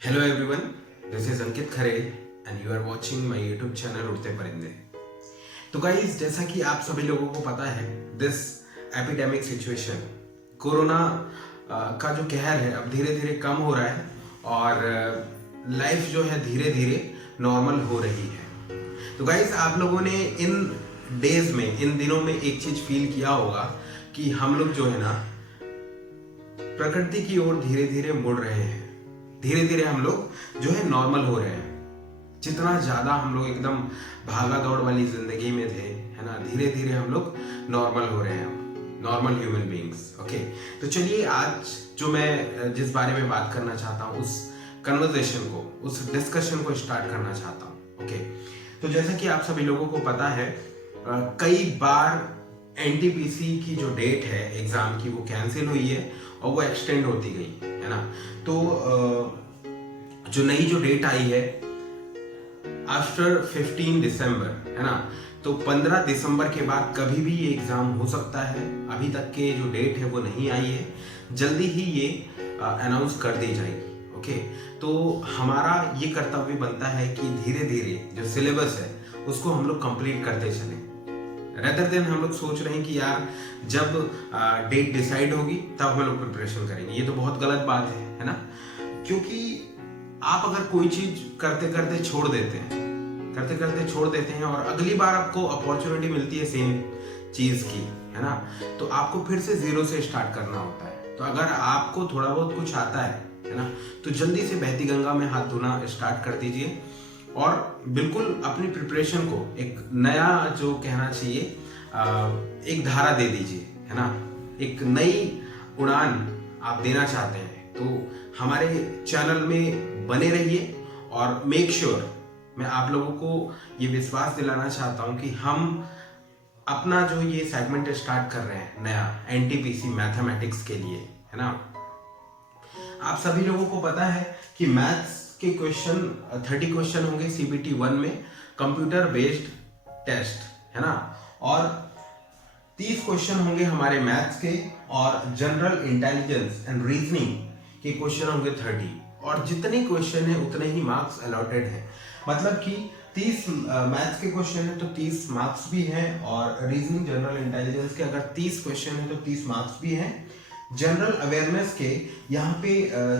Hello everyone, this is Ankit Khare and you are watching my YouTube channel Udte Parinde. तो guys, जैसा कि आप सभी लोगों को पता है, दिस एपिडेमिक सिचुएशन कोरोना का जो कहर है अब धीरे धीरे कम हो रहा है और लाइफ जो है धीरे धीरे नॉर्मल हो रही है। तो गाइस, आप लोगों ने इन डेज में, इन दिनों में एक चीज फील किया होगा कि हम लोग जो है ना प्रकृति की ओर धीरे धीरे मुड़ रहे हैं। धीरे धीरे हम लोग जो है नॉर्मल हो रहे हैं। जितना ज्यादा हम लोग एकदम भागा दौड़ वाली जिंदगी में थे, है ना, धीरे धीरे हम लोग नॉर्मल हो रहे हैं, नॉर्मल ह्यूमन बीइंग्स। ओके, तो चलिए आज जो मैं जिस बारे में बात करना चाहता हूँ, उस कन्वर्सेशन को, उस डिस्कशन को स्टार्ट करना चाहता हूँ। ओके, तो जैसा कि आप सभी लोगों को पता है, कई बार एनटीपीसी की जो डेट है एग्जाम की वो कैंसिल हुई है और वो एक्सटेंड होती गई, है ना। तो जो नई जो डेट आई है आफ्टर 15 दिसंबर, है ना, तो 15 दिसंबर के बाद कभी भी ये एग्जाम हो सकता है। अभी तक के जो डेट है वो नहीं आई है, जल्दी ही ये अनाउंस कर दी जाएगी। ओके, तो हमारा ये कर्तव्य बनता है कि धीरे धीरे जो सिलेबस है उसको हम लोग कंप्लीट करते चलें, रेदर देन हम लोग सोच रहे हैं कि यार जब डेट डिसाइड होगी तब हम लोग प्रिपरेशन करेंगे। ये तो बहुत गलत बात है ना, क्योंकि आप अगर कोई चीज करते करते छोड़ देते हैं और अगली बार आपको अपॉर्चुनिटी मिलती है सेम चीज की, है ना, तो आपको फिर से जीरो से स्टार्ट करना होता है। तो अगर आपको थोड़ा बहुत कुछ आता है ना, तो जल्दी से बहती गंगा में हाथ धोना स्टार्ट कर दीजिए और बिल्कुल अपनी प्रिपरेशन को एक नया, जो कहना चाहिए, एक धारा दे दीजिए, है ना। एक नई उड़ान आप देना चाहते हैं तो हमारे चैनल में बने रहिए और मेक श्योर, मैं आप लोगों को ये विश्वास दिलाना चाहता हूं कि हम अपना जो ये सेगमेंट स्टार्ट कर रहे हैं नया एनटीपीसी मैथमेटिक्स के लिए, है ना। आप सभी लोगों को पता है कि मैथ्स के क्वेश्चन 30 क्वेश्चन होंगे सीबीटी 1 में, कंप्यूटर बेस्ड टेस्ट, है ना, और 30 क्वेश्चन होंगे हमारे मैथ्स के और जनरल इंटेलिजेंस एंड रीजनिंग के क्वेश्चन होंगे 30, और जितने क्वेश्चन है उतने ही मार्क्स अलॉटेड हैं। मतलब कि 30 मैथ्स के क्वेश्चन है तो 30 मार्क्स भी हैं, और रीजनिंग जनरल इंटेलिजेंस के अगर 30 क्वेश्चन है तो 30 मार्क्स भी हैं। जनरल अवेयरनेस के यहाँ पे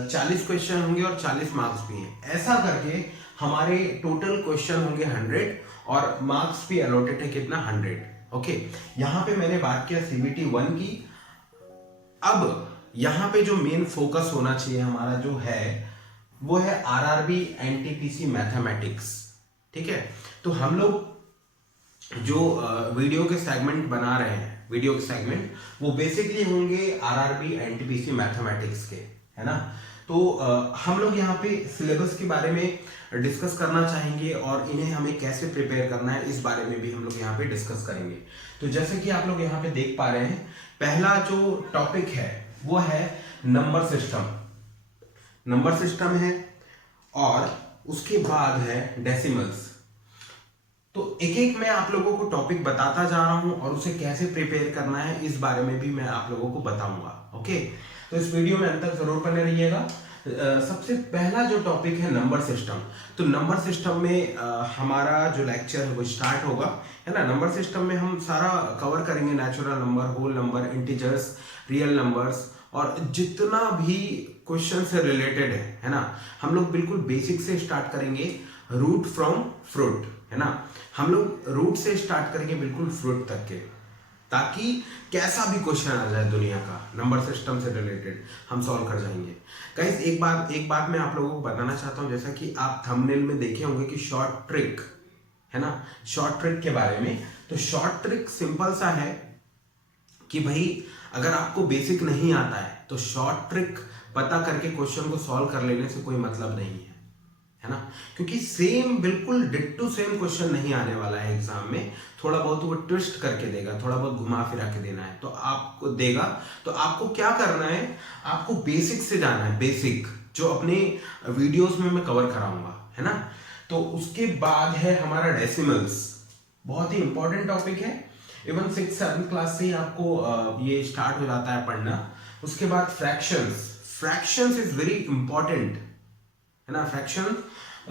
40 क्वेश्चन होंगे और 40 मार्क्स भी हैं। ऐसा करके हमारे टोटल क्वेश्चन होंगे 100 और मार्क्स भी अलॉटेड है कितना, 100। ओके, यहाँ पे मैंने बात किया सीबीटी 1 की। अब यहाँ पे जो मेन फोकस होना चाहिए हमारा जो है वो है आरआरबी एनटीपीसी मैथमेटिक्स। ठीक है, तो हम लोग जो वीडियो के सेगमेंट बना रहे हैं, वीडियो के सेगमेंट वो बेसिकली होंगे आरआरबी एनटीपीसी मैथमेटिक्स के, है ना। तो हम लोग यहाँ पे सिलेबस के बारे में डिस्कस करना चाहेंगे और इन्हें हमें कैसे प्रिपेयर करना है इस बारे में भी हम लोग यहाँ पे डिस्कस करेंगे। तो जैसे कि आप लोग यहाँ पे देख पा रहे हैं, पहला जो टॉपिक है वो है नंबर सिस्टम। नंबर सिस्टम है और उसके बाद है डेसिमल्स। तो एक एक मैं आप लोगों को टॉपिक बताता जा रहा हूं और उसे कैसे प्रिपेयर करना है इस बारे में भी मैं आप लोगों को बताऊंगा। ओके, तो इस वीडियो में अंत तक जरूर बने रहिएगा। सबसे पहला जो टॉपिक है नंबर सिस्टम। तो नंबर सिस्टम में हमारा जो लेक्चर है वो स्टार्ट होगा, है ना। नंबर सिस्टम में हम सारा कवर करेंगे, natural number, whole number, integers, real numbers, और जितना भी क्वेश्चन से रिलेटेड है ना, हम लोग बिल्कुल बेसिक से स्टार्ट करेंगे, रूट फ्रॉम फ्रूट, है ना। हम लोग रूट से स्टार्ट करेंगे बिल्कुल फ्रूट तक के, ताकि कैसा भी क्वेश्चन आ जाए दुनिया का नंबर सिस्टम से रिलेटेड हम सॉल्व कर जाएंगे। गाइस, एक बात मैं आप लोगों को बताना चाहता हूं, जैसा कि आप थंबनेल में देखे होंगे कि शॉर्ट ट्रिक, है ना, शॉर्ट ट्रिक के बारे में। तो शॉर्ट ट्रिक सिंपल सा है कि भाई अगर आपको बेसिक नहीं आता है तो शॉर्ट ट्रिक पता करके क्वेश्चन को सॉल्व कर लेने से कोई मतलब नहीं है ना, क्योंकि सेम बिल्कुल डिट्टो सेम क्वेश्चन नहीं आने वाला है एग्जाम में। थोड़ा बहुत वो ट्विस्ट करके देगा, थोड़ा बहुत घुमा फिरा के देना है तो आपको देगा। तो आपको क्या करना है, आपको बेसिक से जाना है, बेसिक जो अपने वीडियोस में मैं कवर कराऊंगा, है ना। तो उसके बाद है हमारा डेसिमल्स, बहुत ही इंपॉर्टेंट टॉपिक है। इवन 6-7 क्लास से ही आपको ये स्टार्ट हो जाता है पढ़ना। उसके बाद फ्रैक्शंस इज वेरी इंपॉर्टेंट, है ना। फ्रैक्शन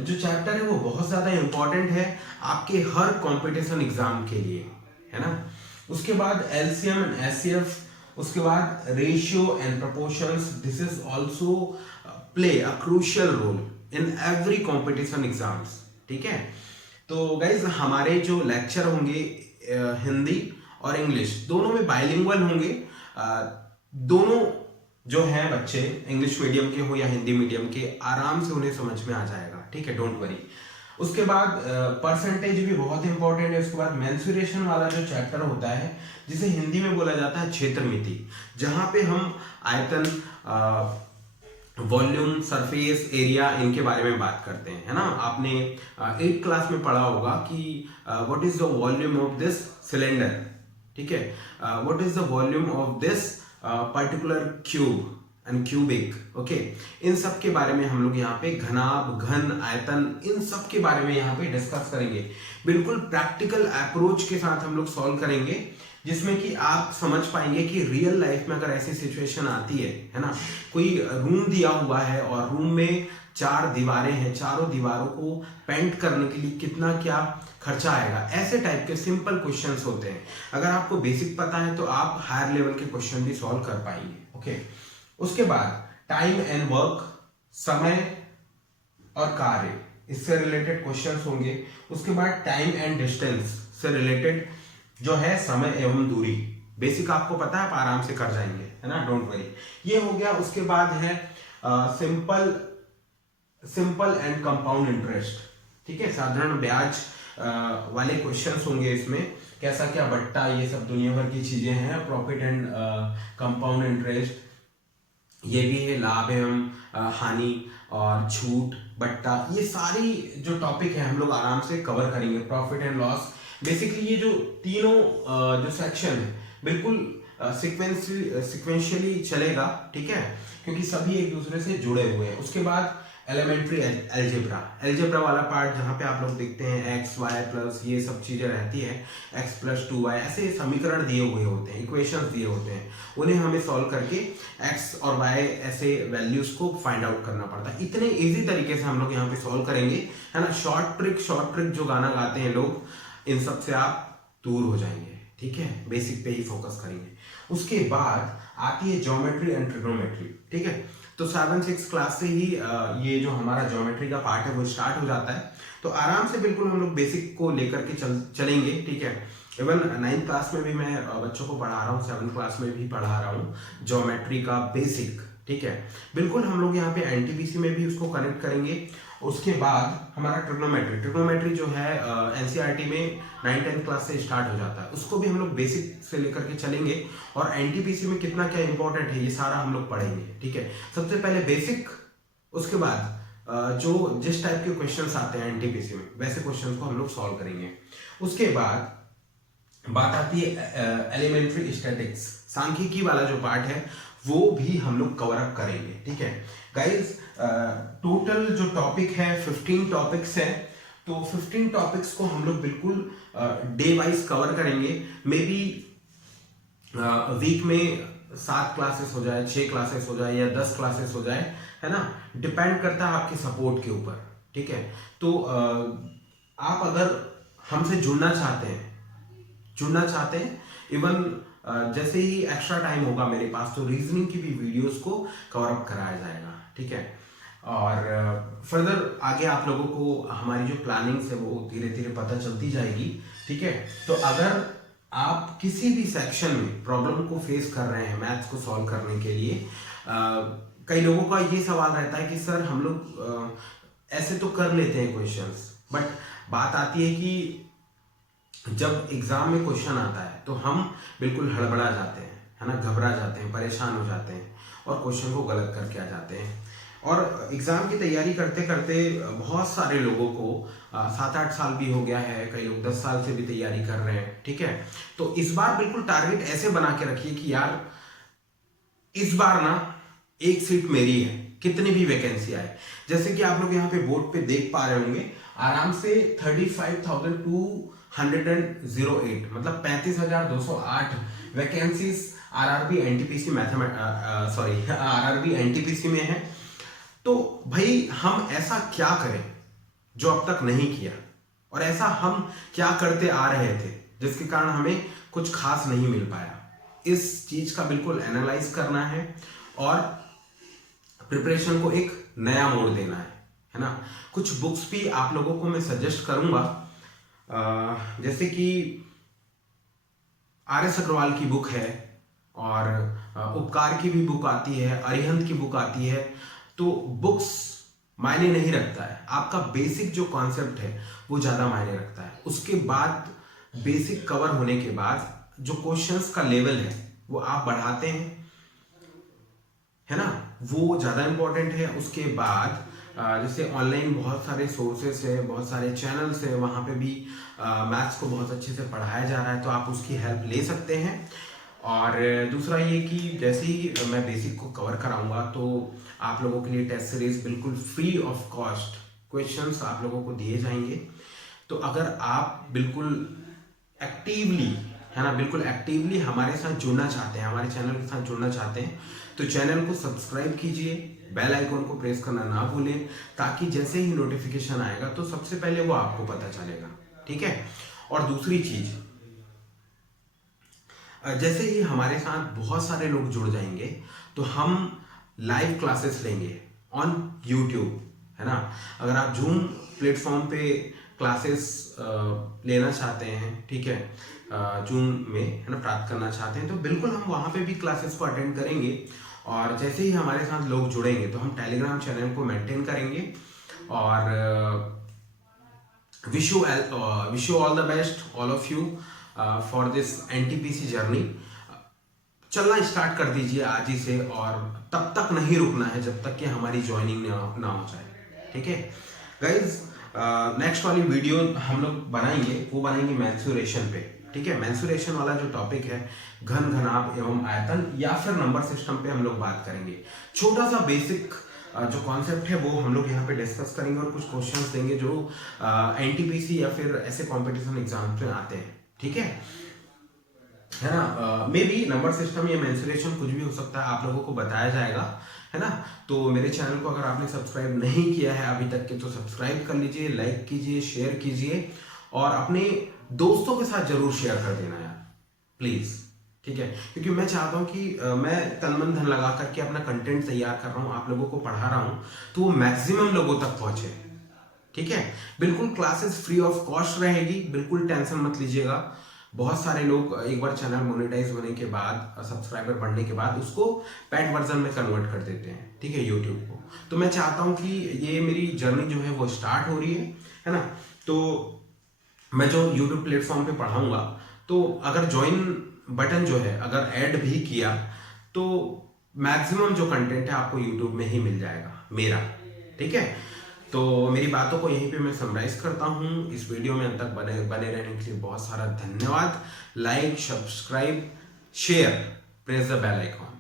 जो चैप्टर है वो बहुत ज्यादा इंपॉर्टेंट है आपके हर कंपटीशन एग्जाम के लिए, है ना। उसके बाद एलसीएम एंड एचसीएफ, उसके बाद ratio and proportions, this is also play a crucial role in every competition exams, ठीक है। तो गाइज हमारे जो लेक्चर होंगे हिंदी और इंग्लिश दोनों में बाइलिंगुअल होंगे। दोनों जो हैं बच्चे इंग्लिश मीडियम के हो या हिंदी मीडियम के, आराम से उन्हें समझ में आ जाएगा, ठीक है, डोंट वरी। उसके बाद परसेंटेज भी बहुत इंपॉर्टेंट है। उसके बाद मेंसुरेशन वाला जो चैप्टर होता है जिसे हिंदी में बोला जाता है क्षेत्र मिति, जहां पे हम आयतन, वॉल्यूम, सरफेस एरिया, इनके बारे में बात करते हैं, है ना। आपने 8th क्लास में पढ़ा होगा कि what is the volume of this cylinder, ठीक है, what is the volume of this particular cube and cubic, okay. इन सब के बारे में हम लोग यहाँ पे घनाभ, घन, आयतन, इन सब के बारे में यहाँ पे डिस्कस करेंगे। बिल्कुल प्रैक्टिकल अप्रोच के साथ हम लोग सॉल्व करेंगे, जिसमें कि आप समझ पाएंगे कि रियल लाइफ में अगर ऐसी सिचुएशन आती है ना, कोई रूम दिया हुआ है और रूम में 4 दीवारें हैं, चारों दीवारों को पेंट करने के लिए कितना क्या खर्चा आएगा, ऐसे टाइप के सिंपल क्वेश्चंस होते हैं। अगर आपको बेसिक पता है तो आप हायर लेवल के क्वेश्चन भी सॉल्व कर पाएंगे, ओके। उसके बाद टाइम एंड वर्क, समय और कार्य, इससे रिलेटेड क्वेश्चंस होंगे। उसके बाद टाइम एंड डिस्टेंस से रिलेटेड जो है समय एवं दूरी, बेसिक आपको पता है, आप आराम से कर जाएंगे, है ना, डोंट वरी। ये हो गया। उसके बाद है सिंपल एंड कंपाउंड इंटरेस्ट, ठीक है, साधारण ब्याज वाले क्वेश्चंस होंगे इसमें, कैसा क्या बट्टा, ये सब दुनिया भर की चीजें हैं। प्रॉफिट एंड कंपाउंड इंटरेस्ट, ये भी है, लाभ एवं हानि और छूट, बट्टा, ये सारी जो टॉपिक है हम लोग आराम से कवर करेंगे। प्रॉफिट एंड लॉस, बेसिकली ये जो तीनों जो सेक्शन है बिल्कुल सिक्वेंशियली चलेगा, ठीक है, क्योंकि सभी एक दूसरे से जुड़े हुए हैं। उसके बाद एलिमेंट्री एल्जेब्रा वाला पार्ट, जहाँ पे आप लोग देखते हैं एक्स वाई प्लस ये सब चीजें रहती है, एक्स प्लस 2y, ऐसे समीकरण दिए हुए होते हैं, इक्वेशंस दिए होते हैं, उन्हें हमें सॉल्व करके एक्स और वाई ऐसे वैल्यूज को फाइंड आउट करना पड़ता है। इतने इजी तरीके से हम लोग यहाँ पे सॉल्व करेंगे, है ना। शॉर्ट ट्रिक जो गाना गाते हैं लोग, इन सब से आप दूर हो जाएंगे, ठीक है, बेसिक पे ही फोकस करेंगे। उसके बाद आती है ज्योमेट्री एंड ट्रिग्नोमेट्री, ठीक है। तो 7-6 क्लास से ही ये जो हमारा ज्योमेट्री का पार्ट है वो स्टार्ट हो जाता है, तो आराम से बिल्कुल हम लोग बेसिक को लेकर के चलेंगे, ठीक है। इवन 9th क्लास में भी मैं बच्चों को पढ़ा रहा हूँ, 7th क्लास में भी पढ़ा रहा हूँ ज्योमेट्री का बेसिक, ठीक है। बिल्कुल हम लोग यहाँ पे एनटीपीसी में भी उसको कनेक्ट करेंगे। उसके बाद हमारा ट्रिग्नोमेट्री जो है एनसीईआरटी में 9th-10th क्लास से स्टार्ट हो जाता है, उसको भी हम लोग बेसिक से लेकर के चलेंगे। और एनटीपीसी में कितना क्या इंपॉर्टेंट है ये सारा हम लोग पढ़ेंगे, ठीक है। सबसे पहले बेसिक, उसके बाद जो जिस टाइप के क्वेश्चंस आते हैं एनटीपीसी में वैसे क्वेश्चंस को हम लोग सॉल्व करेंगे। उसके बाद बात आती है एलिमेंट्री स्टैटिक्स, सांख्यिकी वाला जो पार्ट है वो भी हम लोग कवर अप करेंगे, ठीक है गाइज। टोटल जो टॉपिक है 15 टॉपिक्स है, तो 15 टॉपिक्स को हम लोग बिल्कुल डे वाइज कवर करेंगे। मे बी वीक में 7 क्लासेस हो जाए, 6 क्लासेस हो जाए या 10 क्लासेस हो जाए, है ना, डिपेंड करता है आपके सपोर्ट के ऊपर, ठीक है। तो आप अगर हमसे जुड़ना चाहते हैं इवन जैसे ही एक्स्ट्रा टाइम होगा मेरे पास, तो रीजनिंग की भी वीडियोस को कवर अप कराया जाएगा, ठीक है। और फर्दर आगे आप लोगों को हमारी जो प्लानिंग्स है वो धीरे धीरे पता चलती जाएगी, ठीक है। तो अगर आप किसी भी सेक्शन में प्रॉब्लम को फेस कर रहे हैं मैथ्स को सॉल्व करने के लिए, कई लोगों का ये सवाल रहता है कि सर हम लोग ऐसे तो कर लेते हैं क्वेश्चंस, बट बात आती है कि जब एग्जाम में क्वेश्चन आता है तो हम बिल्कुल हड़बड़ा जाते हैं, है ना, घबरा जाते हैं, परेशान हो जाते हैं और क्वेश्चन को गलत करके आ जाते हैं। और एग्जाम की तैयारी करते करते बहुत सारे लोगों को 7-8 साल भी हो गया है, कई लोग 10 साल से भी तैयारी कर रहे हैं, ठीक है। तो इस बार बिल्कुल टारगेट ऐसे बना के रखिए कि यार इस बार ना एक सीट मेरी है, कितनी भी वैकेंसी आए। जैसे कि आप लोग यहाँ पे बोर्ड पे देख पा रहे होंगे, आराम से 35,208 मतलब 35,208 वैकेंसीज आरआरबी एनटीपीसी में है। तो भाई हम ऐसा क्या करें जो अब तक नहीं किया, और ऐसा हम क्या करते आ रहे थे जिसके कारण हमें कुछ खास नहीं मिल पाया। इस चीज का बिल्कुल एनालाइज करना है और प्रिपरेशन को एक नया मोड़ देना है ना। कुछ बुक्स भी आप लोगों को मैं सजेस्ट करूंगा, जैसे कि आर.एस. अग्रवाल की बुक है, और उपकार की भी बुक आती है, अरिहंत की बुक आती है। तो बुक्स मायने नहीं रखता है, आपका बेसिक जो कॉन्सेप्ट है वो ज्यादा मायने रखता है। उसके बाद बेसिक कवर होने के बाद जो क्वेश्चंस का लेवल है वो आप बढ़ाते हैं, है ना, वो ज्यादा इंपॉर्टेंट है। उसके बाद जैसे ऑनलाइन बहुत सारे सोर्सेस है, बहुत सारे चैनल्स है, वहाँ पे भी मैथ्स को बहुत अच्छे से पढ़ाया जा रहा है, तो आप उसकी हेल्प ले सकते हैं। और दूसरा ये कि जैसे ही मैं बेसिक को कवर कराऊंगा तो आप लोगों के लिए टेस्ट सीरीज बिल्कुल फ्री ऑफ कॉस्ट क्वेश्चंस आप लोगों को दिए जाएंगे। तो अगर आप बिल्कुल एक्टिवली, है ना, बिल्कुल एक्टिवली हमारे साथ जुड़ना चाहते हैं, हमारे चैनल के साथ जुड़ना चाहते हैं, तो चैनल को सब्सक्राइब कीजिए, बेल आइकॉन को प्रेस करना ना भूलें, ताकि जैसे ही नोटिफिकेशन आएगा तो सबसे पहले वो आपको पता चलेगा, ठीक है। और दूसरी चीज, जैसे ही हमारे साथ बहुत सारे लोग जुड़ जाएंगे तो हम लाइव क्लासेस लेंगे ऑन यूट्यूब, है ना। अगर आप जूम प्लेटफॉर्म पे क्लासेस लेना चाहते हैं, ठीक है, जूम में, है ना, प्राप्त करना चाहते हैं, तो बिल्कुल हम वहाँ पे भी क्लासेस को अटेंड करेंगे। और जैसे ही हमारे साथ लोग जुड़ेंगे तो हम टेलीग्राम चैनल को मेंटेन करेंगे। और wish you all the best all of you for this NTPC journey. चलना स्टार्ट कर दीजिए आज ही से, और तब तक नहीं रुकना है जब तक कि हमारी ज्वाइनिंग ना हो जाए, ठीक है गाइज। नेक्स्ट वाली वीडियो हम लोग बनाएंगे, वो बनाएंगे मेंसुरेशन पे, ठीक है। मेंसुरेशन वाला जो टॉपिक है, घन, घनाभ एवं आयतन, या फिर नंबर सिस्टम पे हम लोग बात करेंगे। छोटा सा बेसिक जो कॉन्सेप्ट है वो हम लोग यहाँ पे डिस्कस करेंगे, और कुछ क्वेश्चंस देंगे जो एनटीपीसी या फिर ऐसे कंपटीशन एग्जाम में आते हैं, ठीक है ना। मे बी नंबर सिस्टम या मेंसुरेशन कुछ भी हो सकता है, आप लोगों को बताया जाएगा, है ना। तो मेरे चैनल को अगर आपने सब्सक्राइब नहीं किया है अभी तक के, तो सब्सक्राइब कर लीजिए, लाइक कीजिए, शेयर कीजिए, और अपने दोस्तों के साथ जरूर शेयर कर देना यार, प्लीज, ठीक है। क्योंकि मैं चाहता हूँ कि मैं तन मन धन लगा करके अपना कंटेंट तैयार कर रहा हूँ, आप लोगों को पढ़ा रहा हूँ, तो वो मैक्सिमम लोगों तक पहुंचे, ठीक है। बिल्कुल क्लासेस फ्री ऑफ कॉस्ट रहेगी, बिल्कुल टेंशन मत लीजिएगा। बहुत सारे लोग एक बार चैनल मोनेटाइज होने के बाद, सब्सक्राइबर बढ़ने के बाद, उसको पेड वर्जन में कन्वर्ट कर देते हैं, ठीक है, यूट्यूब को। तो मैं चाहता हूँ कि ये मेरी जर्नी जो है वो स्टार्ट हो रही है ना। तो मैं जो यूट्यूब प्लेटफॉर्म पे पढ़ाऊंगा, तो अगर ज्वाइन बटन जो है अगर ऐड भी किया तो मैक्सिमम जो कंटेंट है आपको यूट्यूब में ही मिल जाएगा मेरा, ठीक है। तो मेरी बातों को यहीं पे मैं समराइज करता हूँ। इस वीडियो में अंत तक बने रहने के लिए बहुत सारा धन्यवाद। Like, subscribe, share, press the bell icon.